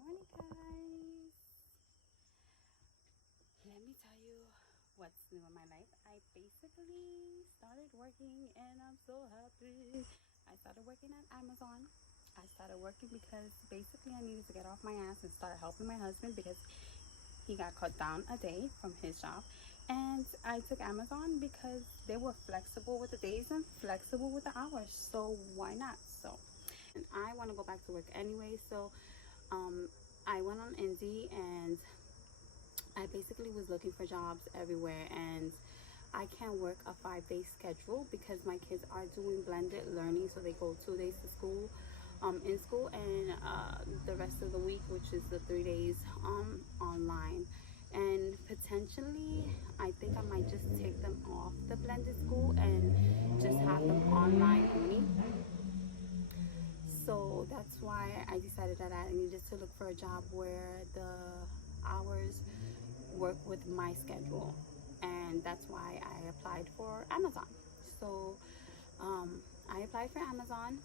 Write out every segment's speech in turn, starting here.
morning, guys. Let me tell you what's new in my life. I basically started working and I'm so happy. I started working at Amazon. I started working because basically I needed to get off my ass and start helping my husband because he got cut down a day from his job. And I took Amazon because they were flexible with the days and flexible with the hours. So why not? And I want to go back to work anyway. Um, I went on Indeed and I basically was looking for jobs everywhere, and I can't work a 5 day schedule because my kids are doing blended learning, so they go 2 days to school, in school, and the rest of the week, which is the 3 days online. And potentially, I think I might just take them off the blended school and just have them online only. So that's why I decided that I needed to look for a job where the hours work with my schedule, and that's why I applied for Amazon. So I applied for Amazon.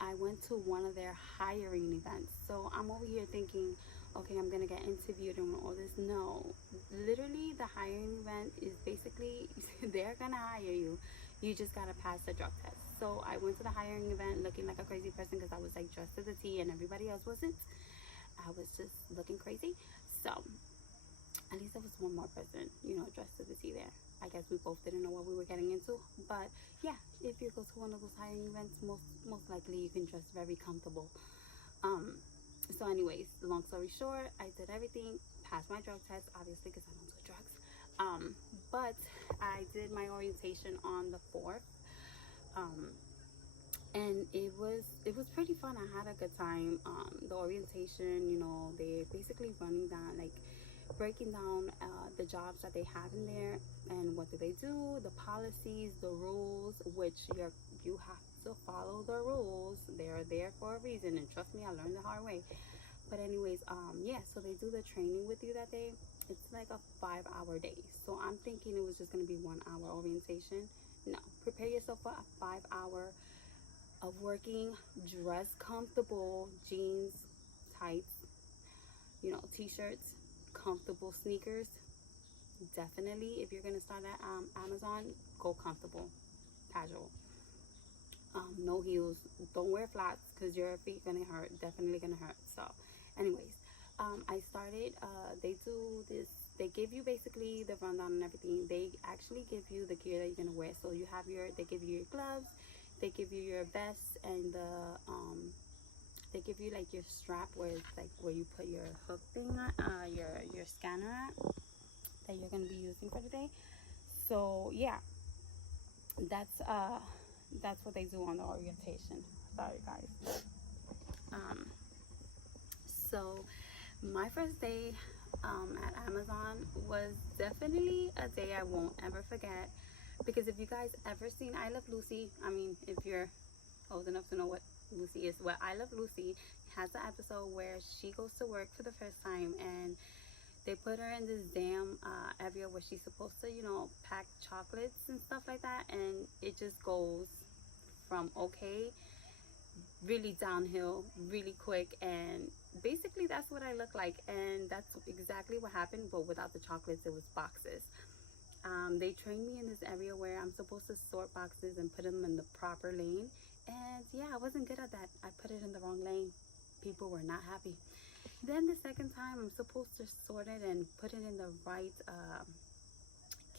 I went to one of their hiring events. So I'm over here thinking, okay, I'm gonna get interviewed and all this. No, literally, the hiring event is basically they're gonna hire you. You just gotta pass the drug test. So I went to the hiring event looking like a crazy person because I was like dressed to the T and everybody else wasn't. I was just looking crazy. So at least there was one more person, dressed to the T there. I guess we both didn't know what we were getting into. But yeah, if you go to one of those hiring events, most likely you can dress very comfortable. So anyways, long story short, I did everything, passed my drug test, obviously because I don't do drugs. But I did my orientation on the 4th. Um, and it was pretty fun. I had a good time. The orientation, they're basically running down, like breaking down the jobs that they have in there and what do they do, the policies, the rules, which you have to follow the rules. They're there for a reason, and trust me, I learned the hard way. But anyways, yeah, so they do the training with you that day. It's like a 5 hour day, so I'm thinking it was just going to be 1 hour orientation. No, prepare yourself for a 5 hour of working, dress comfortable, jeans, tights, t-shirts, comfortable sneakers. Definitely, if you're gonna start at Amazon, go comfortable, casual. No heels. Don't wear flats because your feet gonna hurt. Definitely gonna hurt. So, anyways, I started. They do this. They give you basically the rundown and everything. They actually give you the gear that you're gonna wear. So you have your. They give you your gloves. They give you your vest and they give you like your strap where it's like where you put your hook thing on, your scanner at that you're gonna be using for the day. So yeah, that's uh that's what they do on the orientation. Sorry, guys. Um, so my first day at Amazon was definitely a day I won't ever forget, because if you guys ever seen I Love Lucy, I mean, if you're old enough to know what Lucy is, well, I Love Lucy has an episode where she goes to work for the first time and they put her in this damn area where she's supposed to, pack chocolates and stuff like that, and it just goes from okay really downhill really quick. And basically that's what I look like, and that's exactly what happened, but without the chocolates, it was boxes. They trained me in this area where I'm supposed to sort boxes and put them in the proper lane, and yeah, I wasn't good at that. I put it in the wrong lane. People were not happy. Then the second time, I'm supposed to sort it and put it in the right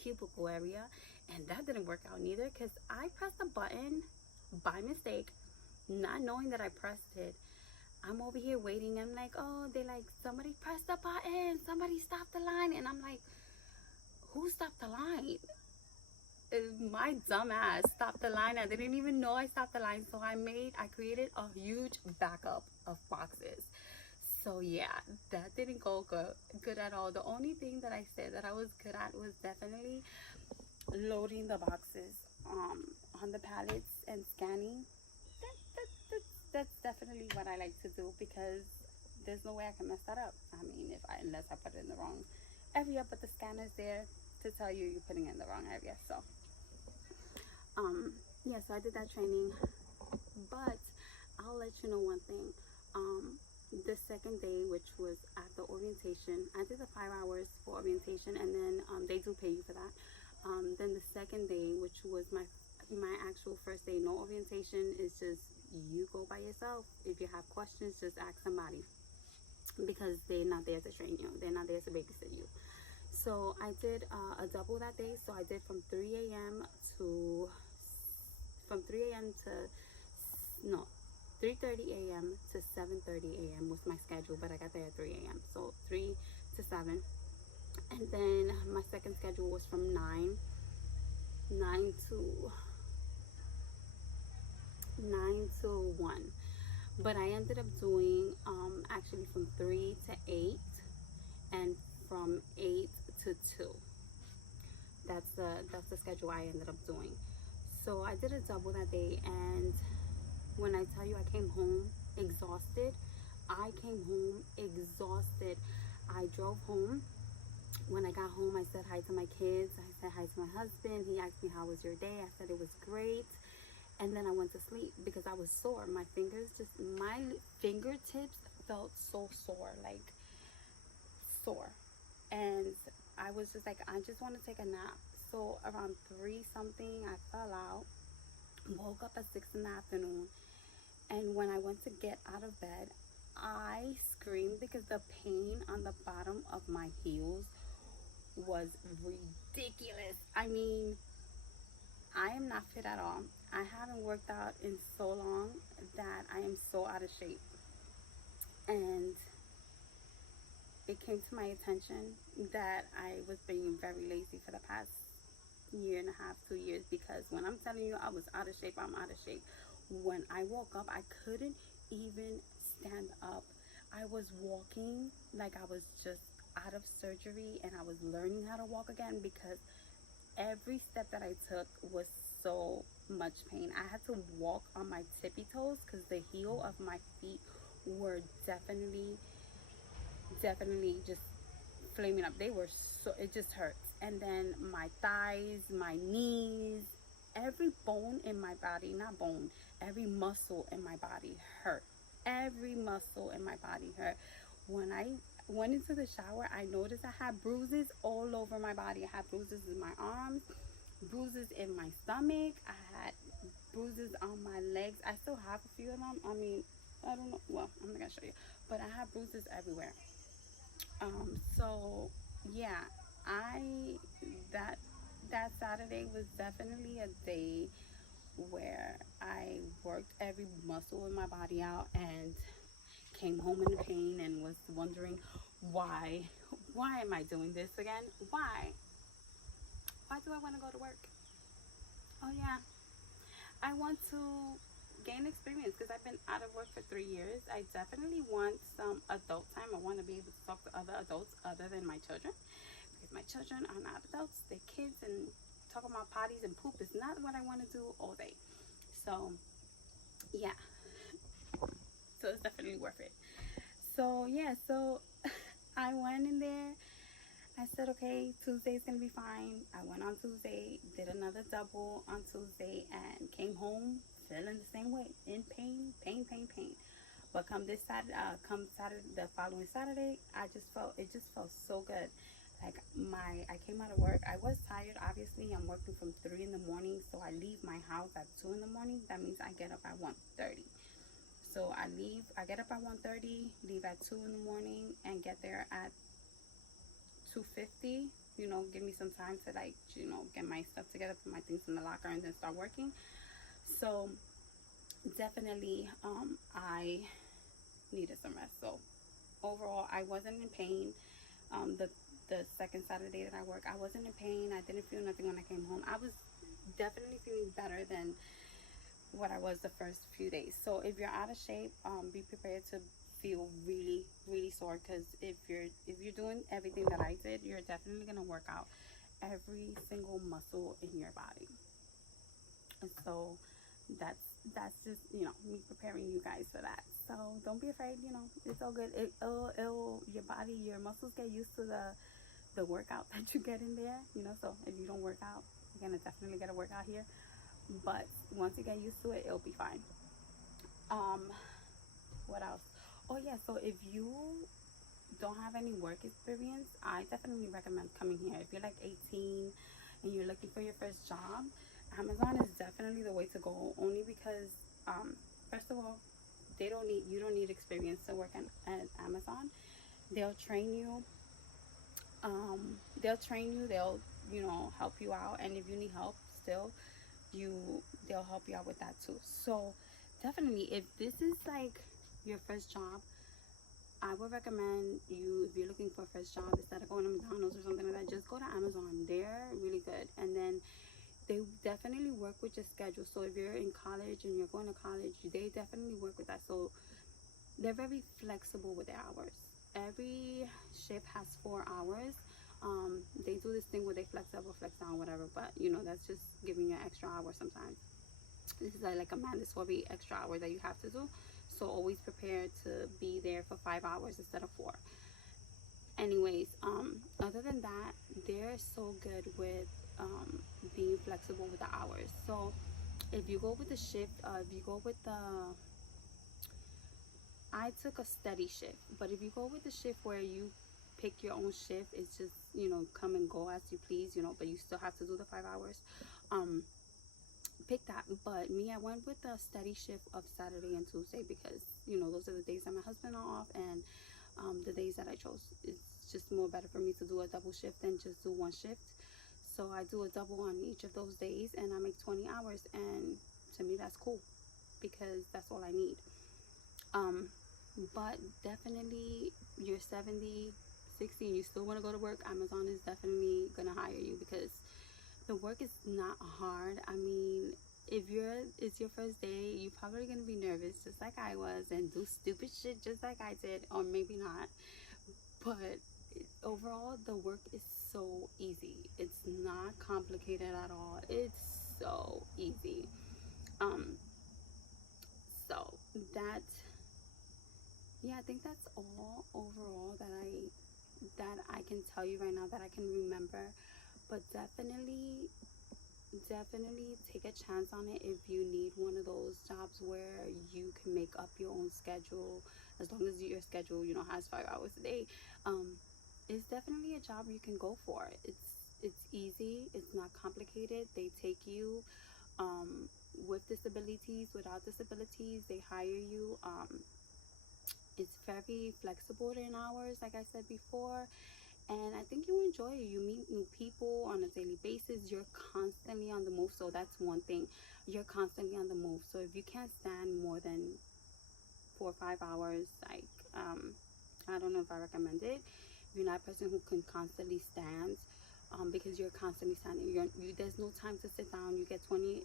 cubicle area, and that didn't work out neither because I pressed a button by mistake, not knowing that I pressed it. I'm over here waiting. I'm like, oh, they like, somebody pressed the button, somebody stopped the line, and I'm like, who stopped the line? My dumb ass stopped the line. I didn't even know I stopped the line, so I created a huge backup of boxes. So yeah, that didn't go good at all. The only thing that I said that I was good at was definitely loading the boxes on the pallets and scanning. That's definitely what I like to do, because there's no way I can mess that up. I mean, unless I put it in the wrong area, but the scanner's there to tell you you're putting it in the wrong area. So yeah, so I did that training. But I'll let you know one thing. the second day, which was after orientation, I did the 5 hours for orientation, and then they do pay you for that. Then the second day, which was my actual first day, no orientation, is just you go by yourself. If you have questions, just ask somebody, because they're not there to train you. They're not there to babysit you. So I did a double that day. So I did from 3 a.m. to from 3 a.m. to no 3:30 a.m. to 7:30 a.m. was my schedule, but I got there at 3 a.m. So 3 to 7. And then my second schedule was from 9 to 1. But I ended up doing actually from 3 to 8 and from 8 to 2. That's the schedule I ended up doing. So I did a double that day, and when I tell you I came home exhausted, I drove home. When I got home, I said hi to my kids. I said hi to my husband. He asked me, how was your day? I said it was great. And then I went to sleep because I was sore. My fingertips felt so sore, like sore. And I was just like, I just want to take a nap. So around 3 something, I fell out, woke up at 6 in the afternoon. And when I went to get out of bed, I screamed because the pain on the bottom of my heels was ridiculous. I mean, I am not fit at all. I haven't worked out in so long that I am so out of shape. And it came to my attention that I was being very lazy for the past year and a half, 2 years, because when I'm telling you I was out of shape, I'm out of shape. When I woke up, I couldn't even stand up. I was walking like I was just out of surgery, and I was learning how to walk again, because every step that I took was so much pain. I had to walk on my tippy toes because the heel of my feet were definitely just flaming up. They were so, it just hurts. And then my thighs, my knees, every bone in my body, not bone, every muscle in my body hurt. Every muscle in my body hurt. When I went into the shower, I noticed I had bruises all over my body. I had bruises in my arms, bruises in my stomach. I had bruises on my legs. I still have a few of them. I mean, I don't know. Well, I'm not gonna show you, but I have bruises everywhere. So yeah, that Saturday was definitely a day where I worked every muscle in my body out and came home in pain and was wondering why am I doing this again? Why do I want to go to work? Oh yeah, I want to gain experience because I've been out of work for 3 years. I definitely want some adult time. I want to be able to talk to other adults other than my children, because my children are not adults, they're kids, and talking about potties and poop is not what I want to do all day. So yeah, so it's definitely worth it. So yeah, so I went in there. I said, okay, Tuesday's gonna be fine. I went on Tuesday, did another double on Tuesday, and came home feeling the same way, in pain. But come Saturday, the following Saturday, it just felt so good. Like I came out of work. I was tired. Obviously, I'm working from 3 in the morning, so I leave my house at 2 in the morning. That means I get up at 1:30. So I get up at 1:30, leave at 2 in the morning, and get there at 2:50. Give me some time to get my stuff together, put my things in the locker, and then start working. So definitely, I needed some rest. So overall, I wasn't in pain. The second Saturday that I worked, I wasn't in pain. I didn't feel nothing when I came home. I was definitely feeling better than what I was the first few days. So if you're out of shape, be prepared to feel really, really sore, because if you're doing everything that I did, you're definitely gonna work out every single muscle in your body. And so that's just me preparing you guys for that. So don't be afraid. It's all good. Your body, your muscles get used to the workout that you get in there. So if you don't work out, you're gonna definitely get a workout here. But once you get used to it, it'll be fine. What else? Oh yeah, so if you don't have any work experience, I definitely recommend coming here. If you're like 18 and you're looking for your first job, Amazon is definitely the way to go. Only because, first of all, you don't need experience to work at Amazon. They'll train you. They'll train you. They'll help you out, and if you need help, still, they'll help you out with that too. So definitely, if this is like your first job, I would recommend you, if you're looking for a first job, instead of going to McDonald's or something like that, just go to Amazon. They're really good. And then they definitely work with your schedule. So if you're in college and you're going to college, they definitely work with that. So they're very flexible with their hours. Every shift has 4 hours. They do this thing where they flex up or flex down, whatever. But, that's just giving you an extra hour sometimes. This is like a mandatory extra hour that you have to do. So always prepare to be there for 5 hours instead of 4. Anyways, other than that, they're so good with being flexible with the hours. So if you go with the shift, if you go with I took a steady shift, but if you go with the shift where you pick your own shift, it's just, come and go as you please, but you still have to do the 5 hours. Pick that. But me, I went with the steady shift of Saturday and Tuesday because those are the days that my husband are off, and the days that I chose, it's just more better for me to do a double shift than just do one shift. So I do a double on each of those days, and I make 20 hours, and to me that's cool because that's all I need. But definitely, you're 70, 60 and you still want to go to work, Amazon is definitely gonna hire you because the work is not hard. I mean, if it's your first day, you're probably gonna be nervous just like I was and do stupid shit just like I did, or maybe not. But overall, the work is so easy. It's not complicated at all. It's so easy. So that, yeah, I think that's all overall that I can tell you right now that I can remember. But definitely take a chance on it if you need one of those jobs where you can make up your own schedule, as long as your schedule has 5 hours a day. It's definitely a job you can go for. It's easy, it's not complicated. They take you with disabilities, without disabilities, they hire you. It's very flexible in hours, like I said before, and I think you enjoy it. You meet new people on a daily basis. You're constantly on the move, so that's one thing. You're constantly on the move. So if you can't stand more than 4 or 5 hours, like I don't know if I recommend it. If you're not a person who can constantly stand, because you're constantly standing, there's no time to sit down. You get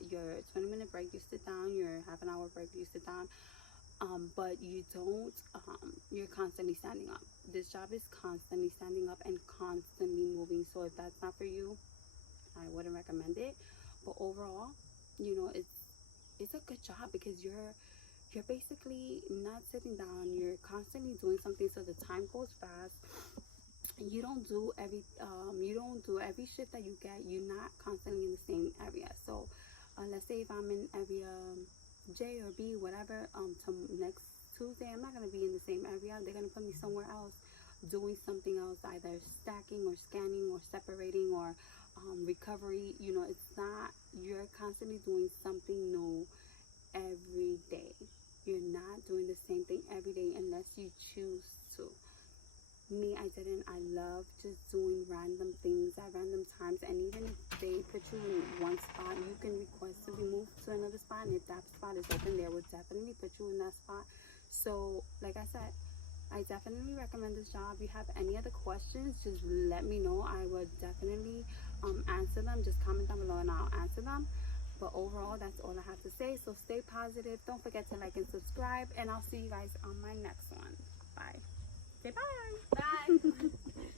your 20-minute break, you sit down. Your half-an-hour break, you sit down. But you don't, you're constantly standing up. This job is constantly standing up and constantly moving. So if that's not for you, I wouldn't recommend it. But overall, it's a good job because you're basically not sitting down. You're constantly doing something, so the time goes fast. You don't do every shift that you get. You're not constantly in the same area. So let's say if I'm in area J or B, whatever, to next Tuesday, I'm not going to be in the same area. They're going to put me somewhere else doing something else, either stacking or scanning or separating or recovery. It's not, you're constantly doing something new every day. You're not doing the same thing every day unless you choose to. Me, I didn't. I love just doing random things at random times, and even if they put you in one spot, you can request to be moved to another spot, and if that spot is open, they will definitely put you in that spot. So like I said, I definitely recommend this job. If you have any other questions, just let me know. I would definitely answer them. Just comment down below and I'll answer them. But overall, that's all I have to say. So stay positive. Don't forget to like and subscribe, and I'll see you guys on my next one. Bye. Say bye. Bye.